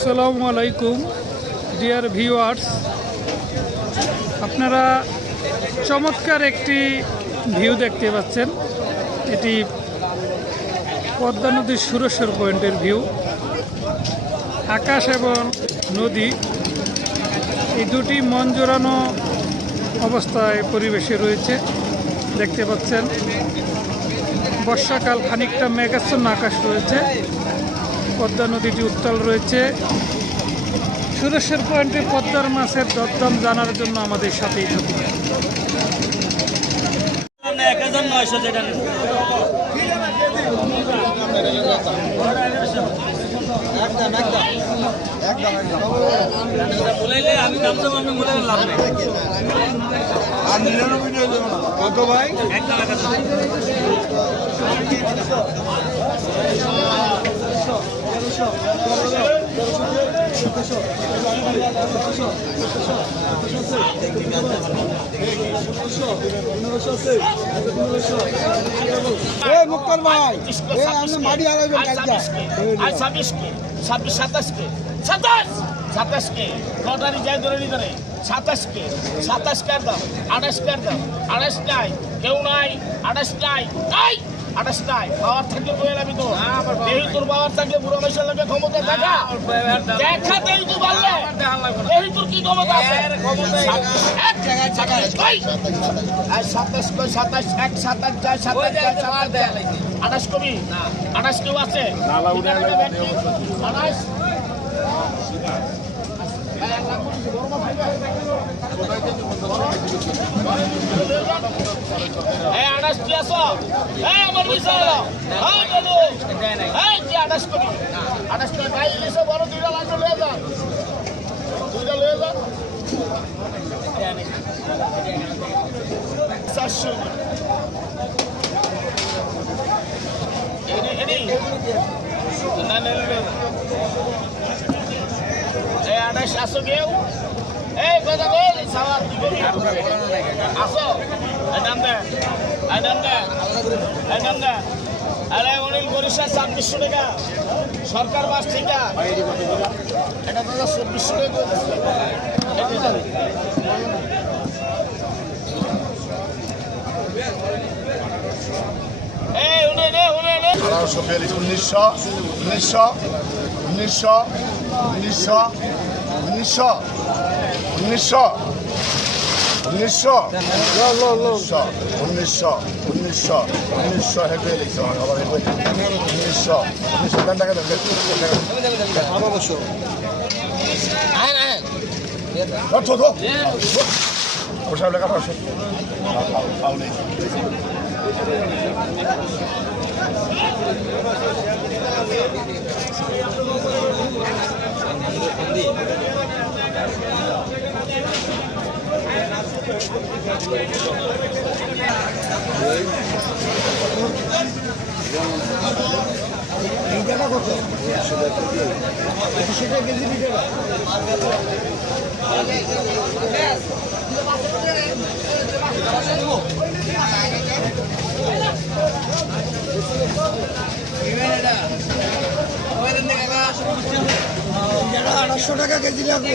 আসসালামু আলাইকুম, dear viewers. আপনারা চমৎকার একটি ভিউ দেখতে পাচ্ছেন। এটি পদ্মা নদীর সুরেশ্বর পয়েন্টের ভিউ। আকাশ এবং নদী, এই দুটি মন জোড়ানো অবস্থায় পরিবেশে রয়েছে, দেখতে পাচ্ছেন। বর্ষাকাল খানিকটা মেঘাচ্ছন্ন আকাশ রয়েছে। পদ্মা নদীটি উত্তাল রয়েছে। সুরেশ্বর পয়েন্টে পদ্মার মাছের দরদাম জানার জন্য আমাদের সাথেই থাকুন। কত ভাই মুক্তার ভাই মাটি আলাইবেন ছাব্বিশ কে? ছাব্বিশ সাতাশ কে? সাতাশ! সাতাশ কে? লটারি যাই ধরে ধরে সাতাশ কে? সাতাশ কার দাও? আঠাশ কার দাও? আঠাশ নাই। কেউ নাই। আঠাশ নাই। নাই! আঠাশ নাই পাওয়ার থাকলে তো। দেহি তোর পাওয়ার থাকলে বুড়ো মেশার লাগে ক্ষমতা দেখা দেখা দেহি তুই পারলে। দেহি তোর কি ক্ষমতা আছে? এক জায়গায় জায়গায় কই? আর সাতাশ কই? সাতাশ এক সাতাশ যায় সাতাশ যায় সাতাশ যায় আঠাশ কবি? আঠাশ কেউ আছে? আঠাশ? এই ইনসাফ হ্যাঁ আমার রিসালা হ্যাঁ বলো। হ্যাঁ কি আঠাশ টাকা আঠাশ টাকা ভাই ইলিশে বলো, দুইটা লাগবে লয়ে যান। দুইটা লয়ে যান। চারশো। আঠাশ, আসো কেউ। এই, কথা বল সাওয়ার আসো। দাম দেয় আরে অনিল বরিশাল ছাব্বিশশো টাকা। সরকার বাস ঠিকা। এটা দাদা চব্বিশশো টাকা বারোশো বিয়াল্লিশ উনিশশো উনিশশো উনিশশো উনিশশো উনিশশো উনিশশো। উনিশশো উনিশশো উনিশশো উনিশশো হেঁটে লিখছে আমার বাবা হেঁটে উনিশশো উনিশশো দেন টাকা দেন অবশ্য ওসব লেখা পাশে Thank আড়াইশো টাকা কেজি লাগবে।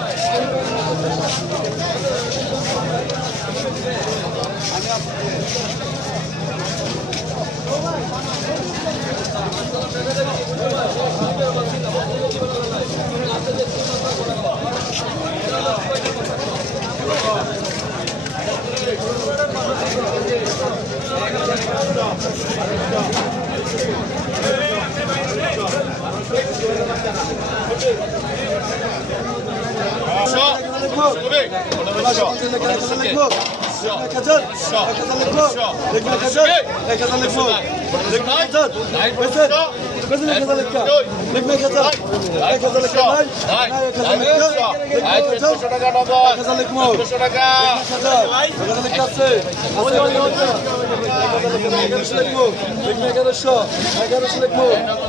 아니야. এক হাজার লিখব এক হাজার এক হাজার লিখব এক হাজার এক হাজার লিখব এক হাজার বেশি এক হাজার লিখা লিখবে এক হাজার এক হাজার লিখা ভাই এক হাজার লিখা এক হাজার লিখব এক হাজার এক হাজার লিখা আছে এগারোশো লিখব লিখবে এগারোশো এগারোশো লিখব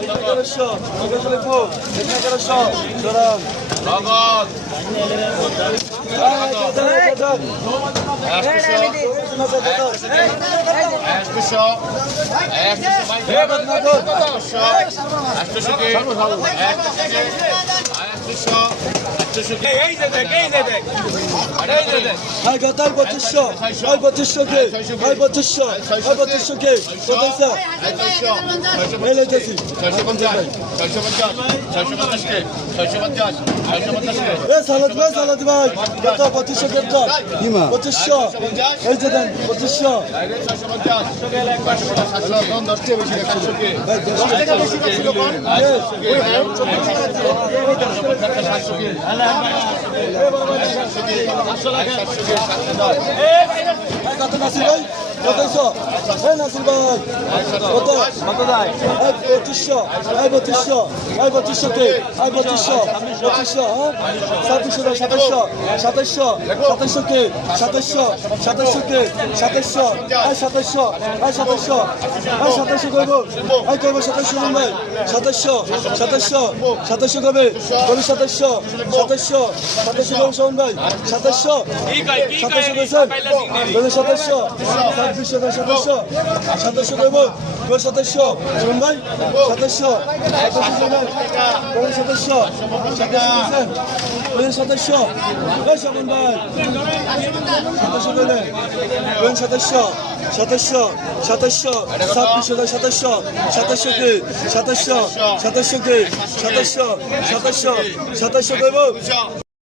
লিখবে এগারোশো এগারোশো লিখব লিখবে এগারোশো ধরাম দেখ হাই গাতাল পঁচিশশো হাই পঁচিশশো কে হাই পঁচিশশো হাই পঁচিশশো কে কোথায় এই লেগেছি। ছয়শো পঞ্চাশ ছয়শো পঞ্চাশ ছয়শো পঞ্চাশ কে ছয়শো পঞ্চাশ ছয়শো পঞ্চাশ কে এ সালাদ ভাই সালাদ ভাই কত? পঁচিশশো কে তো পঁচিশশো এই যে দেন পঁচিশশো ছয়শো পঞ্চাশ সাতশো কম দশ টাকা বেশি একশো কে। দশ টাকা বেশি কত নাসির ভাই কতশো এই নাসির ভাই কত কত দেয় এই পঁচিশশো এই পঁচিশশো এই পঁচিশশো কে এই পঁচিশশো পঁচিশশো হ্যাঁ সাতাশশো সাতাশশো সাতাশশো সাতাশশো কে সাতাশশো সাতাশশো কে সাতাশশো এই সাতাশশো এই সাতাশশো এই সাতাশশো করব এই করব সাতাশশো ভাই সাতাশশো সাতাশশো সাতাশশো সাতাশশো সাতাশশো শোন ভাই সাতাশশো সাতাশশো কইছেন কবি সাতাশশো ছাব্বিশশো কই সাতাশশো সাতাশশো কইব কই সাতাশশো শোন ভাই সাতাশশো সাতাশশো সাতাশশো সাতাশশো এই শোন ভাই সাতাশশো কইলে কই সাতাশশো সাতাশশো সাতাশশো ছাব্বিশশো কই সাতাশশো সাতাশশো কে, সাতাশশো সাতাশশো কে, সাতাশশো সাতাশশো সাতাশশো ಬಹುಶಃ